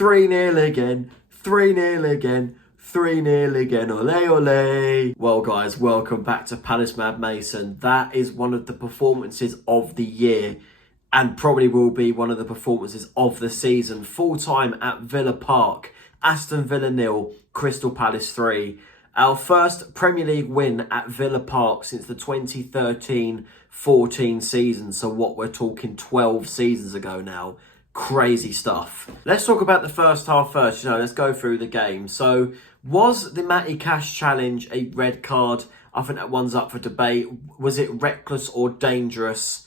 3-0 again, 3-0 again, 3-0 again, ole ole. Well guys, welcome back to Palace Mad Mason. That is one of the performances of the year and probably will be one of the performances of the season. Full time at Villa Park, Aston Villa 0, Crystal Palace 3. Our first Premier League win at Villa Park since the 2013-14 season. So what we're talking 12 seasons ago now. Crazy stuff. Let's talk about the first half first. Let's go through the game. So was the Matty Cash challenge a red card? I think that one's up for debate. Was it reckless or dangerous?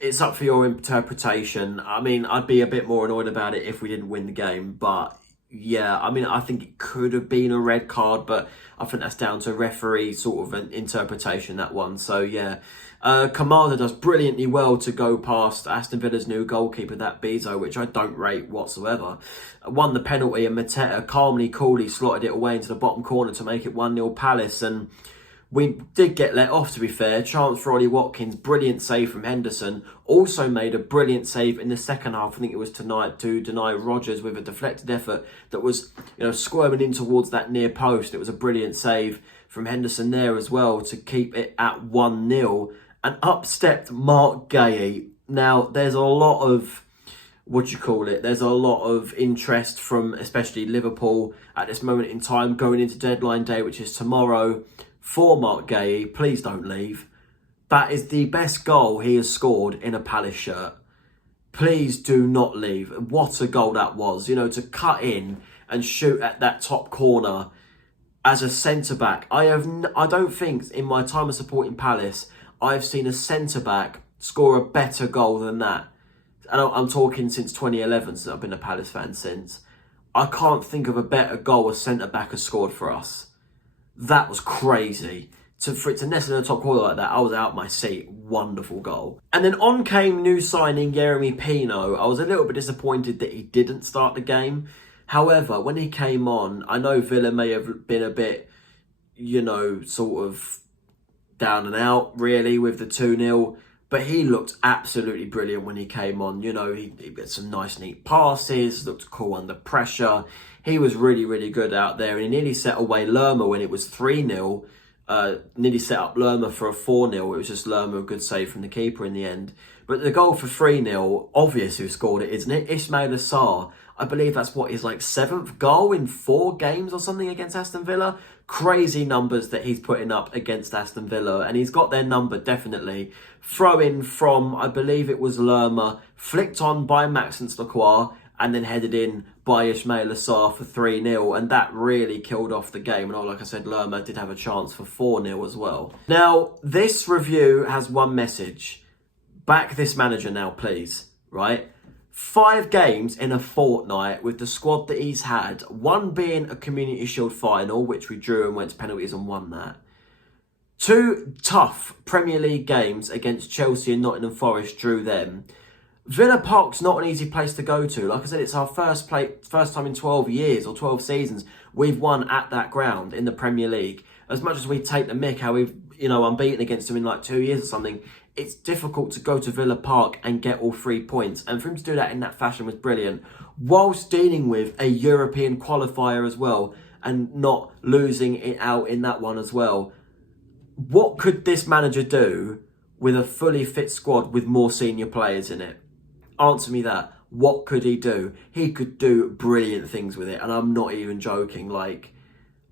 It's up for your interpretation. I mean, I'd be a bit more annoyed about it if we didn't win the game, but yeah, I mean, I think it could have been a red card, but I think that's down to referee sort of an interpretation, that one. So yeah, Kamada does brilliantly well to go past Aston Villa's new goalkeeper, that Bezo, which I don't rate whatsoever. Won the penalty and Mateta calmly, coolly slotted it away into the bottom corner to make it 1-0 Palace. And we did get let off, to be fair. Chance for Ollie Watkins, brilliant save from Henderson. Also made a brilliant save in the second half. I think it was tonight to deny Rodgers with a deflected effort that was, squirming in towards that near post. It was a brilliant save from Henderson there as well to keep it at 1-0. And up stepped Mark Guehi. Now, there's a lot of, there's a lot of interest from especially Liverpool at this moment in time going into deadline day, which is tomorrow. For Mark Guehi, please don't leave. That is the best goal he has scored in a Palace shirt. Please do not leave. What a goal that was. To cut in and shoot at that top corner as a centre-back. I don't think in my time of supporting Palace, I've seen a centre-back score a better goal than that. And I'm talking since 2011, since I've been a Palace fan since. I can't think of a better goal a centre-back has scored for us. That was crazy. For it to nestle in the top corner like that, I was out my seat. Wonderful goal. And then on came new signing Yeremy Pino. I was a little bit disappointed that he didn't start the game. However, when he came on, I know Villa may have been a bit, sort of down and out, really, with the 2-0. But he looked absolutely brilliant when he came on. He got some nice, neat passes, looked cool under pressure. He was really, really good out there. And he nearly set away Lerma when it was 3-0. Nearly set up Lerma for a 4-0. It was just Lerma, a good save from the keeper in the end. But the goal for 3-0, obvious who scored it, isn't it? Ismail Assar. I believe that's his 7th goal in 4 games or something against Aston Villa. Crazy numbers that he's putting up against Aston Villa. And he's got their number, definitely. Throw in from, I believe it was Lerma, flicked on by Maxence Lacroix, and then headed in by Ismail Assar for 3-0. And that really killed off the game. And like I said, Lerma did have a chance for 4-0 as well. Now, this review has one message. Back this manager now, please. Right? 5 games in a fortnight with the squad that he's had. One being a Community Shield final, which we drew and went to penalties and won that. 2 tough Premier League games against Chelsea and Nottingham Forest, drew them. Villa Park's not an easy place to go to. Like I said, it's our first time in 12 years or 12 seasons we've won at that ground in the Premier League. As much as we take the mick how we've, unbeaten against them in 2 years or something, it's difficult to go to Villa Park and get all 3 points. And for him to do that in that fashion was brilliant. Whilst dealing with a European qualifier as well and not losing it out in that one as well. What could this manager do with a fully fit squad with more senior players in it? Answer me that. What could he do? He could do brilliant things with it. And I'm not even joking.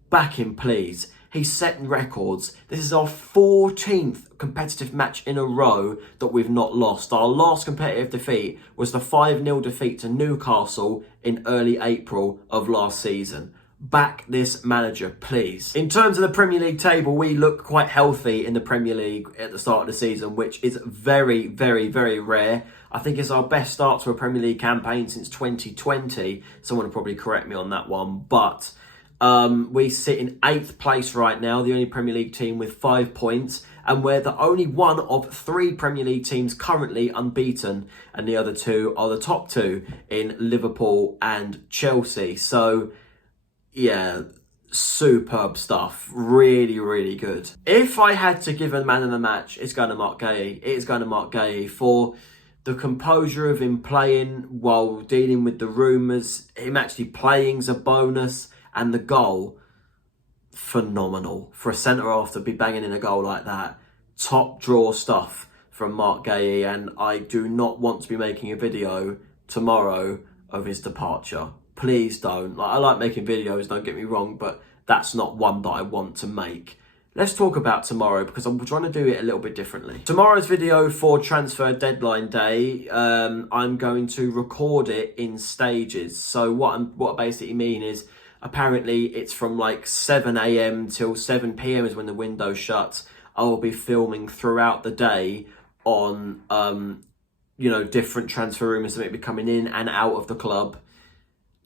Back him, please. He's setting records. This is our 14th competitive match in a row that we've not lost. Our last competitive defeat was the 5-0 defeat to Newcastle in early April of last season. Back this manager, please. In terms of the Premier League table, we look quite healthy in the Premier League at the start of the season, which is very, very, very rare. I think it's our best start to a Premier League campaign since 2020. Someone will probably correct me on that one, but we sit in 8th place right now, the only Premier League team with 5 points, and we're the only one of 3 Premier League teams currently unbeaten, and the other 2 are the top 2 in Liverpool and Chelsea. So, yeah, superb stuff. Really, really good. If I had to give a man of the match, it's going to Mark Guehi. It is going to Mark Guehi for the composure of him playing while dealing with the rumours, him actually playing's a bonus, and the goal, phenomenal. For a centre-half to be banging in a goal like that, top draw stuff from Mark Guehi, and I do not want to be making a video tomorrow of his departure. Please don't. Like, I like making videos, don't get me wrong, but that's not one that I want to make. Let's talk about tomorrow, because I'm trying to do it a little bit differently. Tomorrow's video for transfer deadline day, I'm going to record it in stages. So what I basically mean is, apparently it's from like 7 a.m. till 7 p.m. is when the window shuts. I will be filming throughout the day on, you know, different transfer rumours that may be coming in and out of the club,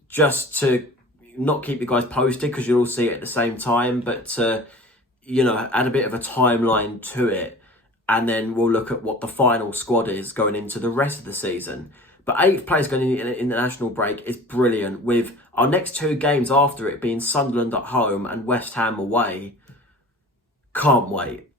just to not keep you guys posted, because you'll all see it at the same time, but to, you know, add a bit of a timeline to it, and then we'll look at what the final squad is going into the rest of the season. But 8th place going in the international break is brilliant, with our next 2 games after it being Sunderland at home and West Ham away. Can't wait.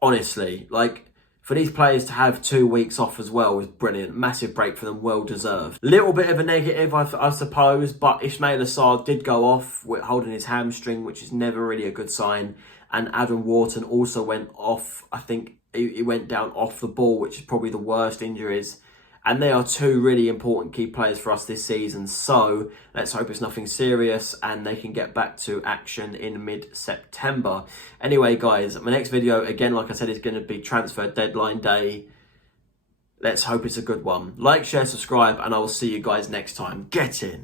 Honestly, like, for these players to have 2 weeks off as well is brilliant. Massive break for them, well deserved. Little bit of a negative, I suppose, but Ismail Assar did go off with holding his hamstring, which is never really a good sign. And Adam Wharton also went off. I think he went down off the ball, which is probably the worst injuries. And they are 2 really important key players for us this season. So let's hope it's nothing serious and they can get back to action in mid-September. Anyway, guys, my next video, again, like I said, is going to be transfer deadline day. Let's hope it's a good one. Like, share, subscribe, and I will see you guys next time. Get in.